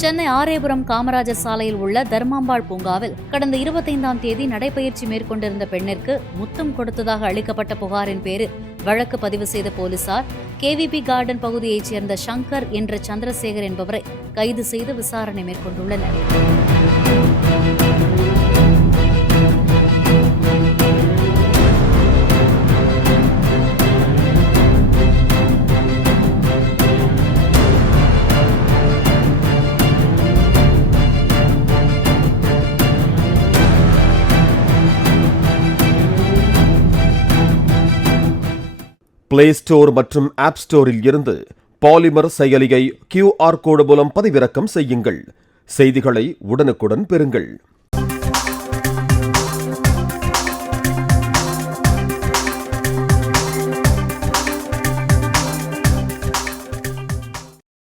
சென்னை ஆரேபுரம் காமராஜர் சாலையில் உள்ள தர்மாம்பாள் பூங்காவில் கடந்த 25ஆம் தேதி நடைபயிற்சி மேற்கொண்டிருந்த பெண்ணிற்கு முத்தம் கொடுத்ததாக அளிக்கப்பட்ட புகாரின் பேரில் வழக்கு பதிவு செய்த போலீசார் கேவிபி கார்டன் பகுதியைச் சேர்ந்த சங்கர் என்ற சந்திரசேகர் என்பவரை கைது செய்து விசாரணை மேற்கொண்டுள்ளனர். பிளே ஸ்டோர் மற்றும் ஆப் ஸ்டோரில் இருந்து பாலிமர் செயலியை QR கோடு மூலம் பதிவிறக்கம் செய்யுங்கள். செய்திகளை உடனுக்குடன் பெறுங்கள்.